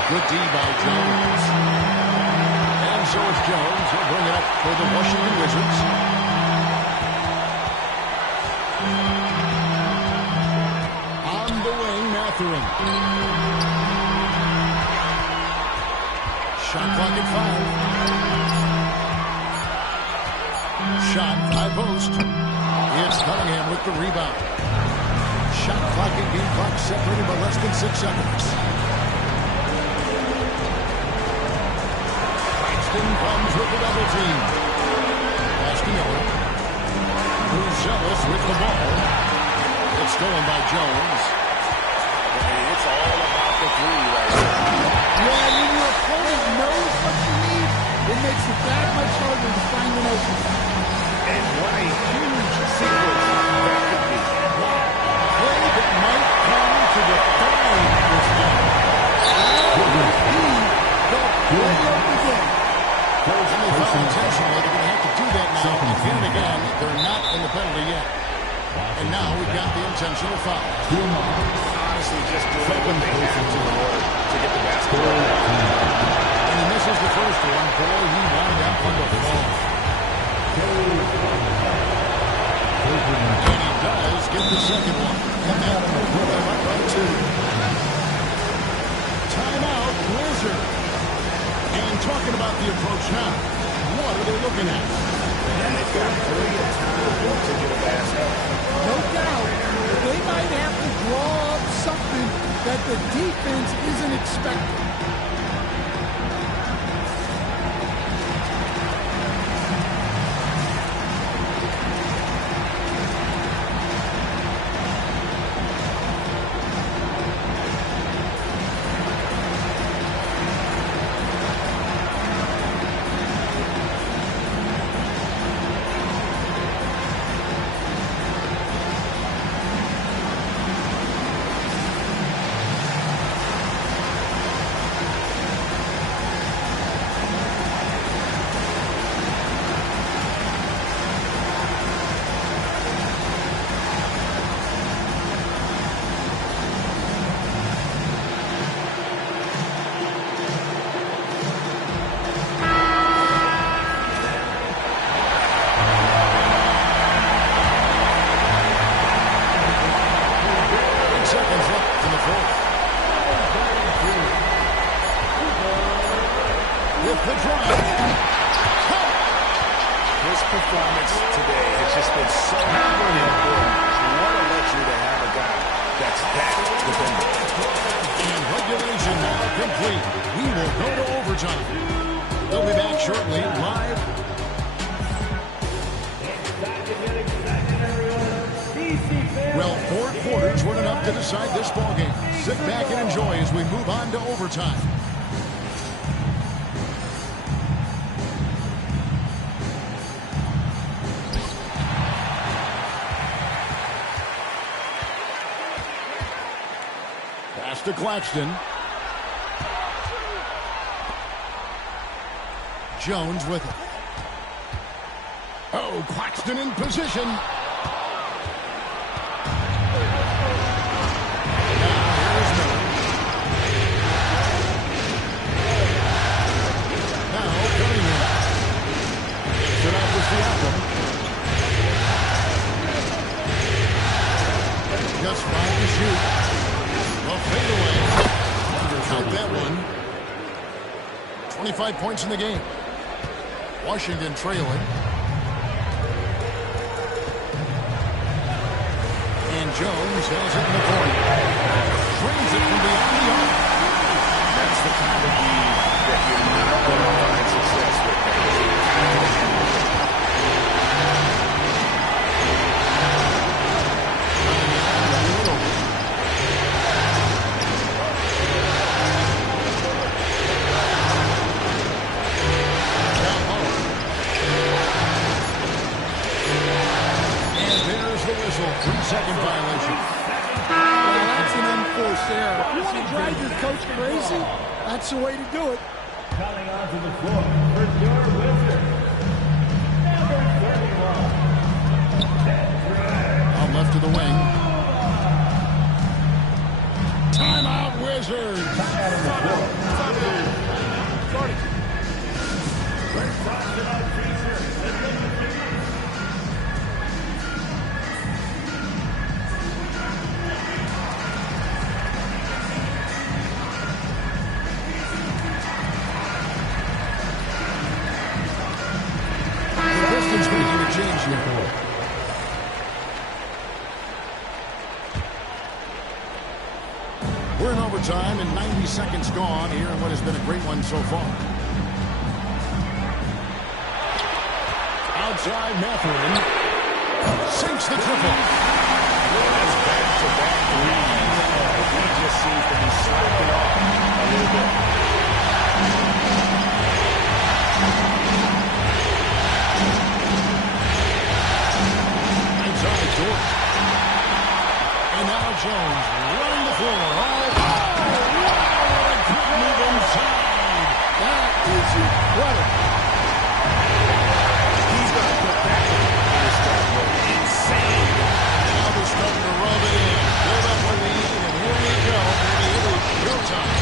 Good D by Jones. And so is Jones. He'll bring it up for the Washington Wizards. On the wing, Mathurin. Shot clock at 5. Shot, high post. It's Cunningham with the rebound. Shot clock and game clock separated by less than 6 seconds. Comes with the double team. Pass to Miller. Who's zealous with the ball. It's stolen by Jones. And it's all about the three right now. Yeah, when your opponent knows what you need, it makes it that much harder to find an opening. And what a huge sequence that could be. Play that might come to define this game. That would be the play of the game. And they foul intentionally. They're going to have to do that now. Again and again, they're not in the penalty yet. And now we've got the intentional foul. Honestly, just doing what they have to in order to get the basketball. And he misses the first one. Boy, he wound up on the fall. And he does get the second one. And that will put them up by 2. Timeout, Wizard. And talking about the approach now, what are they looking at? And they've got plenty of time to get a basket. No doubt, they might have to draw up something that the defense isn't expecting. His performance today has just been so important. What a luxury to have a guy that's that dependable. And regulation now complete. We will go to overtime. They'll be back shortly live. Well, 4 quarters weren't enough to decide this ballgame. Sit back and enjoy as we move on to overtime. Pass to Claxton. Jones with it. Oh, Claxton in position. 25 points in the game. Washington trailing. And Jones has it in the corner. Trains it from beyond the arc. That's the kind of lead that you're not going to find success with. And there's the whistle. 3-second violation. Well, that's an unforced error. If you want to drive your coach crazy, that's the way to do it. Coming onto the floor for your Wizards, number 31. Out left to the wing. Timeout, Wizards. The Pistons making a change here. We're in overtime and 90 seconds gone here in what has been a great one so far. Outside Mathurin sinks the triple. That's back-to-back leads. He just seems to be slacking off a little bit. Inside George. And now Jones running the floor. What a quick move inside. That is incredible. He's going to put that in his start work. Insane. Now they're starting to rub it in. Build up a lead, and here we go. Maybe it'll go time.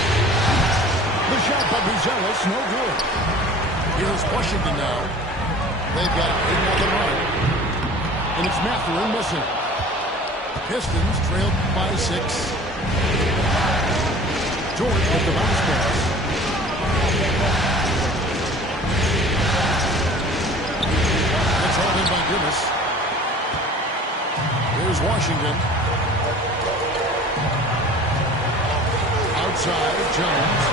The shot by Buzelis, no good. Here's Washington now. They've got 8-0 run. And it's Mathurin missing. Pistons trailed by 6. George with the bounce pass. It's held in by Gibbs. Here's Washington. Outside, Jones.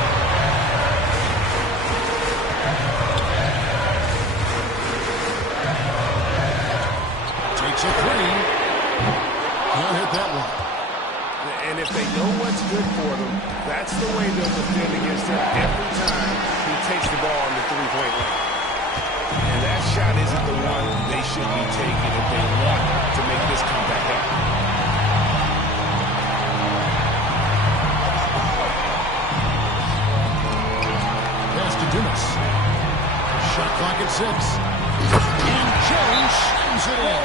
Takes a 3. Can't hit that one. And if they know what's good for them, that's the way they'll defend against him every time he takes the ball in the three-point line. And that shot isn't the one they should be taking if they want to make this comeback happen. Pass to Dumas. Shot clock at 6. And Jones slams it in.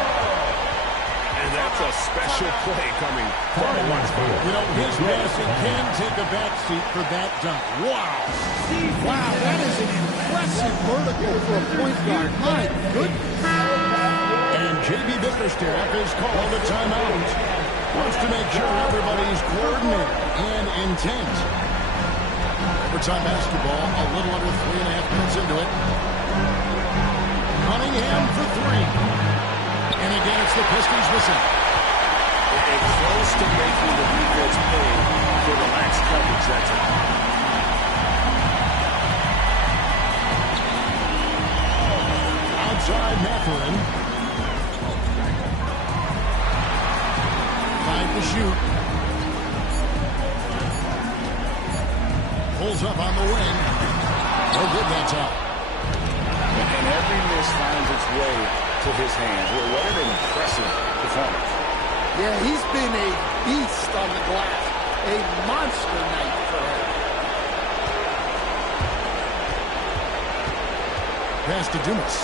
And that's a special play coming from the one spot. You know, his passing can take a back seat for that dunk. Wow. Wow, that is an impressive vertical for a point guard. My goodness. And J.B. Bickerstaff is called a timeout. Wants to make sure everybody's coordinated and intent. Overtime basketball, a little under 3.5 minutes into it. Cunningham for 3. And again, it's the Pistons missing. And close to making the defense pay for the lax coverage that's it. Outside Mathurin. 5 to shoot. Pulls up on the wing. No good that time. And every miss finds its way to his hands. Well, what an impressive performance. Yeah, he's been a beast on the glass. A monster night for him. Pass to Dumas.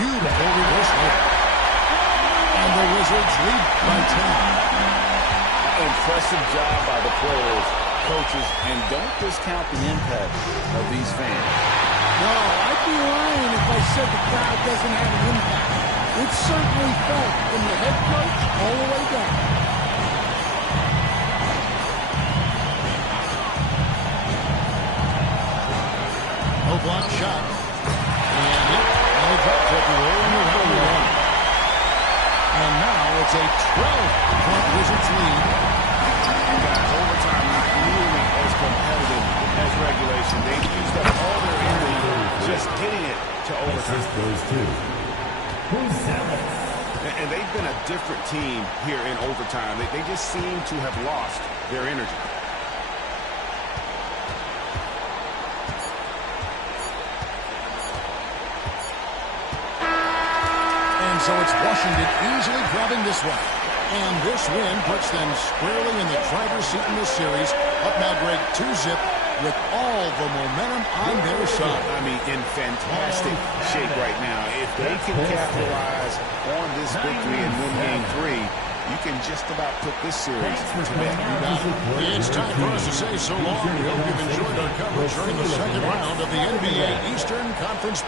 Beautiful reverse layup. And the Wizards lead by 10. Impressive job by the players, coaches, and don't discount the impact of these fans. No, I'd be lying if I said the crowd doesn't have an impact. It's certainly felt from the head coach all the way down. block shot. And he drops it, rolling around the line. And now it's a 12-point Wizards lead. Guys, overtime not nearly as competitive as regulation. They've used up all their energy just getting it to overtime. Assist goes to Gonzalez. And they've been a different team here in overtime. They just seem to have lost their energy. And so it's Washington easily grabbing this one. And this win puts them squarely in the driver's seat in this series. Up now, Greg, 2-zip with all the momentum on their side. I mean, in fantastic shape right now. If they can capitalize on this victory and win Game 3, you can just about put this series to bed. It's time for us to say so long. We hope you've enjoyed our coverage during the second round of the NBA Eastern Conference.